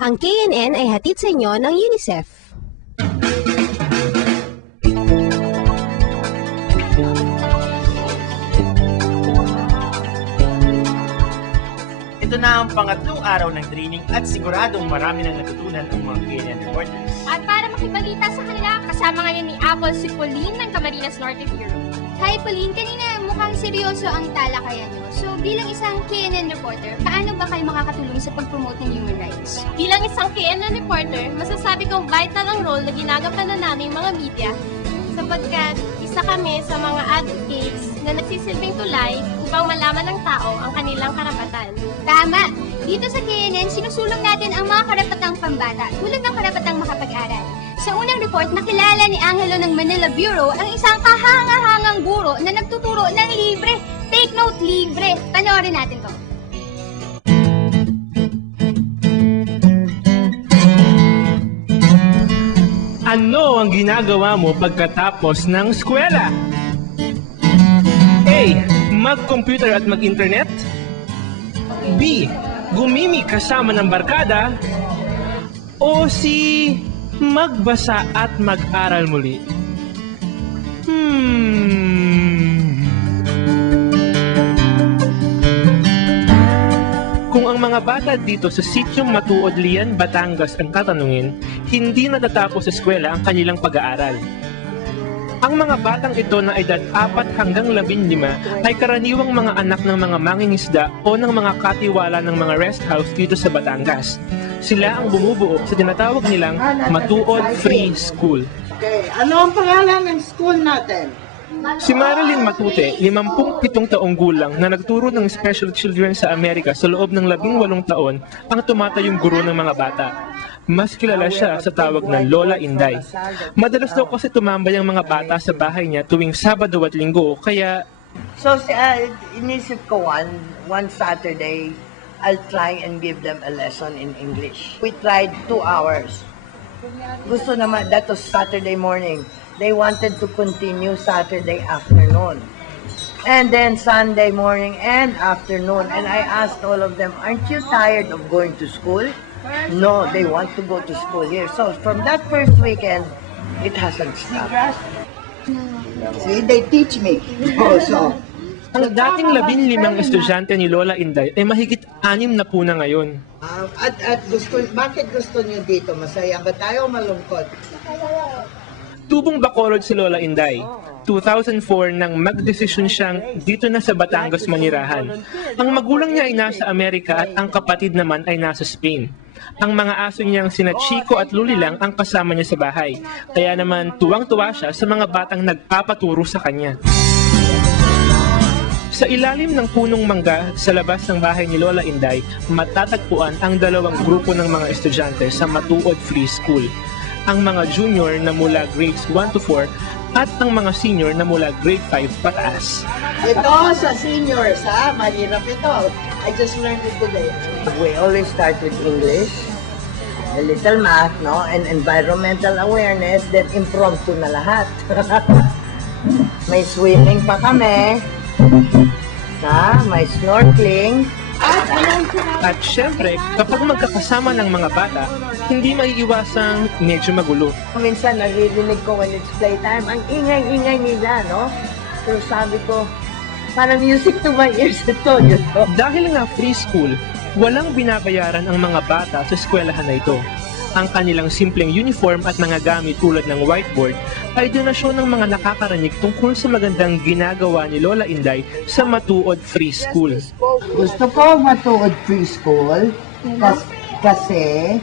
Ang KNN ay hatid sa inyo ng UNICEF. Ito na ang pangatlong araw ng training at siguradong marami nang natutunan ang mga KNN reporters. At para makibalita sa kanila, kasama ngayon ni Apple si Pauline ng Camarines Norte Bureau. Hi Pauline, kanina mukhang seryoso ang talakayan niyo. So bilang isang KNN reporter, paano ba kayo makakatulong sa pag-promote ng human rights? Bilang isang KNN reporter, masasabi kong vital ang role na ginagampanan namin mga media sapagkat isa kami sa mga advocates na nagsisilbing tulay upang malaman ng tao ang kanilang karapatan. Tama! Dito sa KNN, sinusulong natin ang mga karapatang pambata tulad ng karapatang makapag-aral. Sa unang report, nakilala ni Angelo ng Manila Bureau ang isang kahanga-hangang guro na nagtuturo ng libre. Take note, libre! Panoorin natin to. Ano ang ginagawa mo pagkatapos ng eskwela? A. Mag-computer at mag-internet. B. Gumimik kasama ng barkada. O C. Magbasa at mag-aral muli. Kung ang mga bata dito sa Sityong Matuod-Lian, Batangas ang tatanungin, hindi natatapos sa eskwela ang kanilang pag-aaral. Ang mga batang ito na edad 4 hanggang 15 ay karaniwang mga anak ng mga mangingisda o ng mga katiwala ng mga rest house dito sa Batangas. Sila ang bumubuo sa tinatawag nilang Matuod Free School. Okay, ano ang pangalan ng school natin? Si Marilyn Matute, 57 taong gulang na nagturo ng special children sa Amerika sa loob ng 18 taon ang tumatayong guro ng mga bata. Mas kilala siya sa tawag na Lola Inday. Madalas daw kasi tumambay ang mga bata sa bahay niya tuwing Sabado at Linggo, kaya... So, inisip ko one Saturday, I'll try and give them a lesson in English. We tried 2 hours. Gusto naman, that was Saturday morning. They wanted to continue Saturday afternoon. And then Sunday morning and afternoon. And I asked all of them, aren't you tired of going to school? No, they want to go to school here. So from that first weekend, it hasn't stopped. See, they teach me. So, Ang dating 15 estudyante ni Lola Inday ay mahigit 6 na po na ngayon. bakit gusto niyo dito? Masaya ba tayo o malungkot? Tubong Bacolod si Lola Inday. 2004 nang magdesisyon siyang dito na sa Batangas manirahan. Ang magulang niya ay nasa Amerika at ang kapatid naman ay nasa Spain. Ang mga aso niyang sina Chico at Luli lang ang kasama niya sa bahay. Kaya naman tuwang-tuwa siya sa mga batang nagpapaturo sa kanya. Sa ilalim ng punong mangga sa labas ng bahay ni Lola Inday, matatagpuan ang 2 grupo ng mga estudyante sa Matuod Free School. Ang mga junior na mula grades 1 to 4 at ang mga senior na mula grade 5 pataas. Ito sa seniors, ha? Mahirap ito. I just learned it today. We always start with English, a little math, no? And environmental awareness, then impromptu na lahat. May swimming pa kami. May snorkeling. At syempre, kapag magkakasama ng mga bata, hindi maiiwasang medyo magulo. Minsan naririnig ko when it's playtime, ang ingay-ingay nila, no? So sabi ko, parang music to my ears ito, you know? Dahil nga free school, walang binabayaran ang mga bata sa eskwelahan na ito. Ang kanilang simpleng uniform at mga gamit tulad ng whiteboard ay donasyon ng mga nakakarinig tungkol sa magandang ginagawa ni Lola Inday sa Matuod Free School. Gusto ko Matuod Free School kasi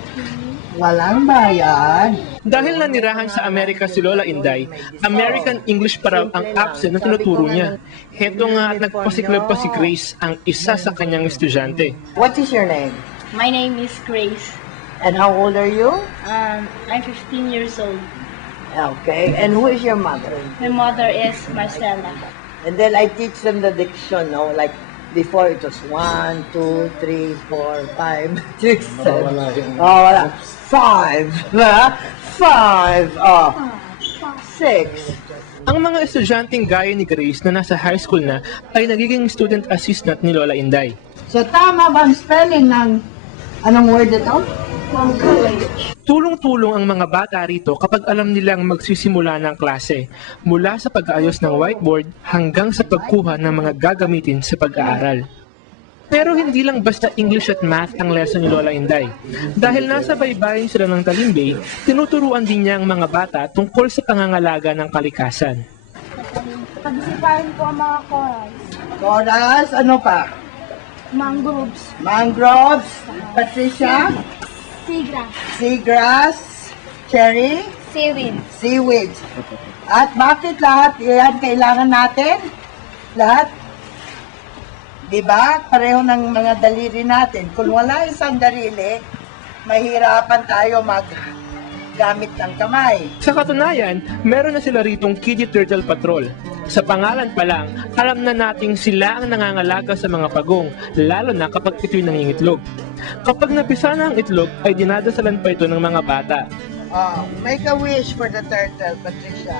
walang bayad. Dahil nanirahan sa Amerika si Lola Inday, American English pa raw ang absent na tinuturo niya. Heto nga at nagpasiklab pa si Grace, ang isa sa kanyang estudyante. What is your name? My name is Grace. And how old are you? I'm 15 years old. Okay. And who is your mother? My mother is Marcela. And then I teach them the diction, no? Like before it was 1, 2, 3, 4, 5, 6, 7. Oh, wala. 5. 5. Oh. 6. Ang mga estudyanteng gaya ni Grace na nasa high school na ay nagiging student assistant ni Lola Inday. So tama ba ang spelling ng anong word ito? Tulong-tulong ang mga bata rito kapag alam nilang magsisimula ng klase, mula sa pag-aayos ng whiteboard hanggang sa pagkuha ng mga gagamitin sa pag-aaral. Pero hindi lang basta English at Math ang lesson ni Lola Inday. Dahil nasa baybayin sila ng Talimbay, tinuturuan din niya ang mga bata tungkol sa pangangalaga ng kalikasan. Pag-isipahin po ang mga corals. Corals, ano pa? Mangroves. Mangroves, Patricia, Seagrass. seagrass, cherry, Seaweed. seaweeds. At bakit lahat yan kailangan natin? Lahat? Diba? Pareho ng mga daliri natin. Kung wala isang daliri, mahirapan tayo maggamit ng kamay. Sa katunayan, meron na sila ritong Kiddie Turtle Patrol. Sa pangalan pa lang, alam na nating sila ang nangangalaga sa mga pagong, lalo na kapag ito'y nangingitlog. Kapag napisa na ang itlog, ay dinadasalan pa ito ng mga bata. Make a wish for the turtle, Patricia.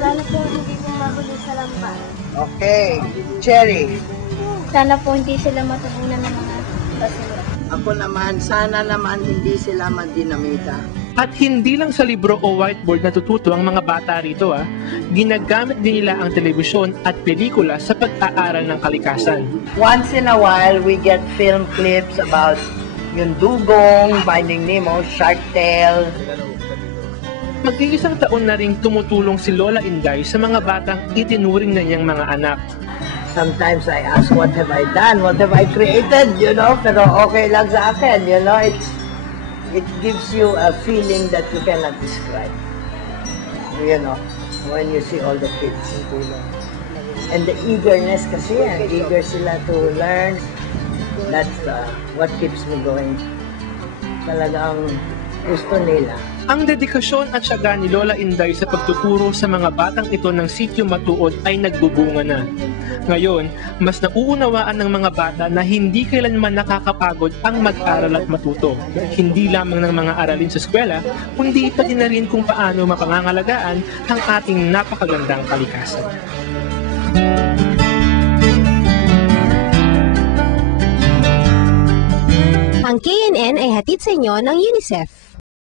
Sana po hindi po mahuli sa lampas. Okay. Cherry. Sana po hindi sila matubunan ng mga basura. Ako naman, sana naman hindi sila madinamita. At hindi lang sa libro o whiteboard natututo ang mga bata rito. Ginagamit din nila ang telebisyon at pelikula sa pag-aaral ng kalikasan. Once in a while, we get film clips about yung dugong, Finding Nemo, Shark Tale. Mag-iisang taon na ring tumutulong si Lola Inday sa mga batang itinuring na niyang mga anak. Sometimes I ask, what have I done? What have I created? Pero okay lang sa akin, it gives you a feeling that you cannot describe. When you see all the kids. And the eagerness kasi, eager sila to learn. That's what keeps me going. Talagang gusto nila. Ang dedikasyon at syaga ni Lola Inday sa pagtuturo sa mga batang ito ng Sitio Matuod ay nagbubunga na. Ngayon, mas nauunawaan ng mga bata na hindi kailanman nakakapagod ang mag-aral at matuto. Hindi lamang ng mga aralin sa eskwela, kundi pati na rin kung paano mapangangalagaan ang ating napakagandang kalikasan. Ang KNN ay hatid sa inyo ng UNICEF.